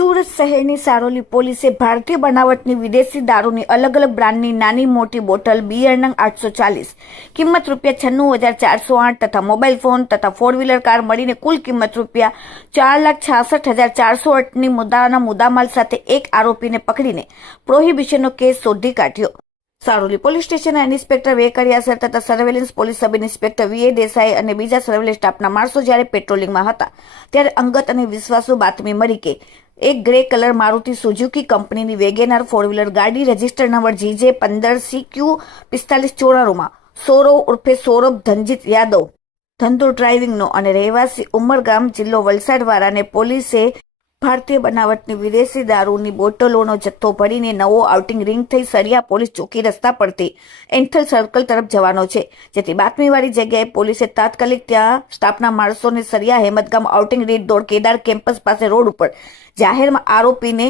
સુરત શહેરની સારોલી પોલીસે ભારતીય બનાવટની વિદેશી દારૂની અલગ અલગ બ્રાન્ડની નાની મોટી બોટલ બિયર નંગ 840 કિંમત ₹96,408 તથા મોબાઈલ ફોન તથા 4વ્હીલર કાર મળીને કુલ કિંમત ₹4,66,408ની મુદ્દામાલ સાથે એક આરોપીને પકડીને પ્રોહિબિશનનો કેસ શોધી કાઢ્યો। સારોલી પોલીસ સ્ટેશનના ઇન્સ્પેક્ટર વેકરિયાસર તથા સર્વેલન્સ પોલીસ સબ ઇન્સ્પેક્ટર વીએ દેસાઈ અને બીજા સર્વેલન્સ સ્ટાફના માણસો જ્યારે પેટ્રોલિંગમાં હતા ત્યારે અંગત અને વિશ્વાસુ બાતમી મળી કે એક ગ્રે કલર મારુતિ સુઝુકી કંપનીની વેગેનાર 4વ્હીલર ગાડી રજિસ્ટર નંબર GJ15CQ4594માં સૌરવ ઉર્ફે સૌરભ ધનજીત યાદવ ધંધો ડ્રાઇવિંગનો અને રહેવાસી ઉમરગામ જિલ્લો વલસાડ વાળાને પોલીસે ભારતીય બનાવટની વિદેશી દારૂની બોટલોનો જથ્થો ભરીને નવો આઉટિંગ રિંગ થઈ સરિયા પોલીસ ચોકી રસ્તા પરથી એન્થલ સર્કલ તરફ જવાનો છે, જેથી બાતમીવાળી જગ્યાએ પોલીસે તાત્કાલિક ત્યાં સ્ટાફના માણસોને સરિયા હેમતગામ આઉટિંગ રીત દોડ કેદાર કેમ્પસ પાસે રોડ ઉપર જાહેરમાં આરોપીને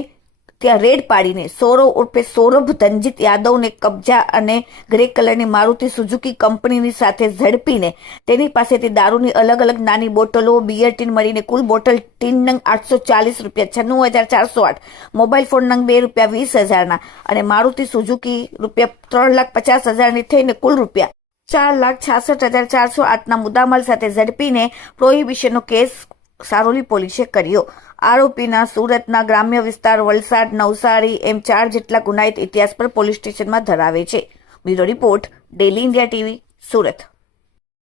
ત્યાં રેડ પાડીને સૌરવ ઉર્ફે સૌરભ ધનજીત યાદવને કબજા અને ગ્રે કલરની મારુતિ સુઝુકી કંપનીની સાથે ઝડપીને તેની પાસેથી દારૂની અલગ અલગ નાની બોટલો બિયર ટીન મળીને કુલ બોટલ ટીન નંગ 840 ₹96,408, મોબાઈલ ફોન નંગ ₹20,000ના અને મારુતિ સુઝુકી ₹3,50,000ની થઈને કુલ ₹4,66,408ના મુદ્દામાલ સાથે ઝડપીને પ્રોહિબિશનનો કેસ સારોલી પોલીસે કર્યો। આરોપીના સુરતના ગ્રામ્ય વિસ્તાર વલસાડ નવસારી એમ 4 જેટલા ગુનાહિત ઇતિહાસ પર પોલીસ સ્ટેશનમાં ધરાવે છે। Bureau report daily India TV Surat.